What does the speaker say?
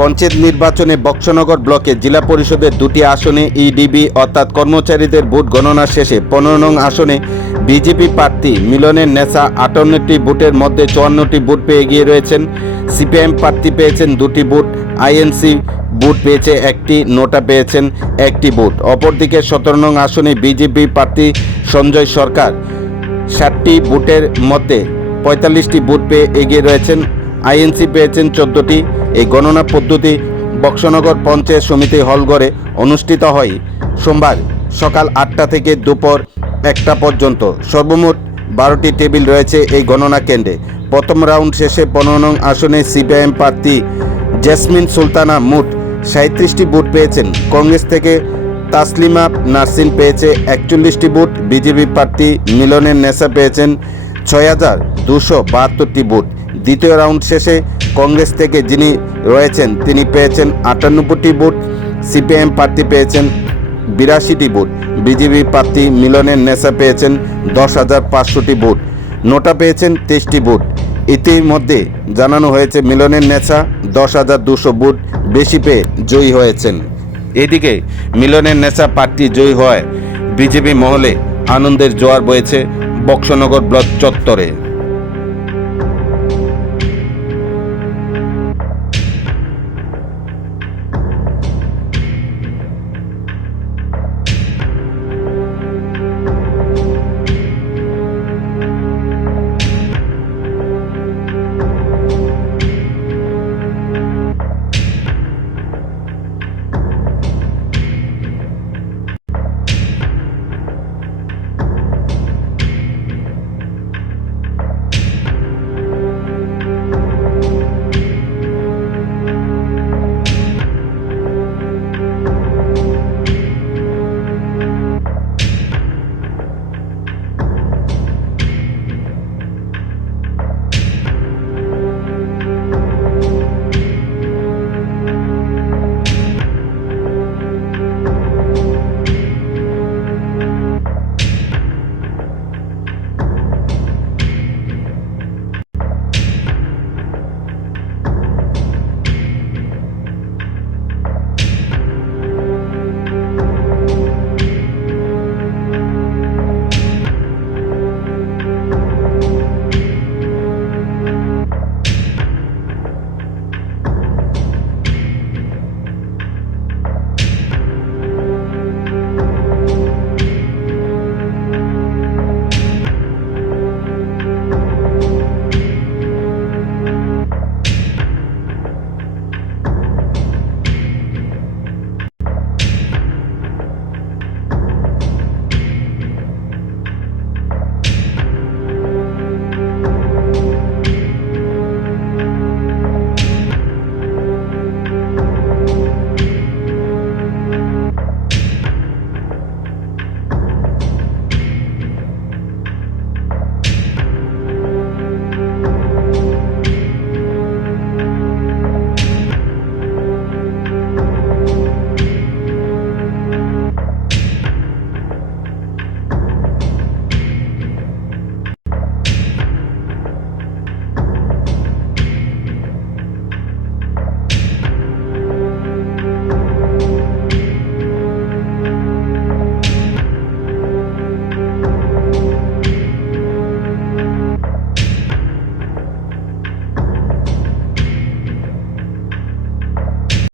পঞ্চায়েত নির্বাচনে বক্সনগর ব্লকে জেলা পরিষদের দুটি আসনে ইডিবি অর্থাৎ কর্মচারীদের ভোট গণনা শেষে পনেরো নং আসনে বিজেপি প্রার্থী মিলনের নেশা আটান্নটি ভোটের মধ্যে চুয়ান্নটি ভোট পেয়ে এগিয়ে রয়েছেন। সিপিআইএম প্রার্থী পেয়েছেন দুটি ভোট, আইএনসি ভোট পেয়েছে একটি, নোটা পেয়েছেন একটি ভোট। অপরদিকে সতেরো নং আসনে বিজেপি প্রার্থী সঞ্জয় সরকার ষাটটি বুটের মধ্যে পঁয়তাল্লিশটি বুট পেয়ে এগিয়ে রয়েছেন। আইএনসি পেয়েছেন চোদ্দটি। এই গণনা পদ্ধতি বক্সনগর পঞ্চায়েত সমিতি হলঘরে অনুষ্ঠিত হয় সোমবার সকাল আটটা থেকে দুপুর একটা পর্যন্ত। সর্বমোট বারোটি টেবিল রয়েছে এই গণনা কেন্দ্রে। প্রথম রাউন্ড শেষে পনেরো নং আসনে সিপিআইএম প্রার্থী জেসমিন সুলতানা মুট সাঁত্রিশটি বুট পেয়েছেন। কংগ্রেস থেকে তাসলিমা নার্সিন পেয়েছে একচল্লিশটি বুট বিজেপি প্রার্থী মিলনের নেশা পেয়েছেন ছয় হাজার দুশো বাহাত্তরটি বুট দ্বিতীয় রাউন্ড শেষে কংগ্রেস থেকে যিনি রয়েছেন, তিনি পেয়েছেন আটানব্বইটি বুট সিপিএম প্রার্থী পেয়েছেন বিরাশিটি বুট বিজেপি প্রার্থী মিলনের নেশা পেয়েছেন দশ হাজার পাঁচশোটি ভোট, নোটা পেয়েছেন তেইশটি ভোট। ইতিমধ্যে জানানো হয়েছে মিলনের নেশা দশ হাজার দুশো বুট বেশি পেয়ে জয়ী হয়েছেন। এদিকে মিলনের নেশা প্রার্থী জয়ী হয় বিজেপি মহলে আনন্দের জোয়ার বয়েছে বক্সনগর ব্লক চত্বরে।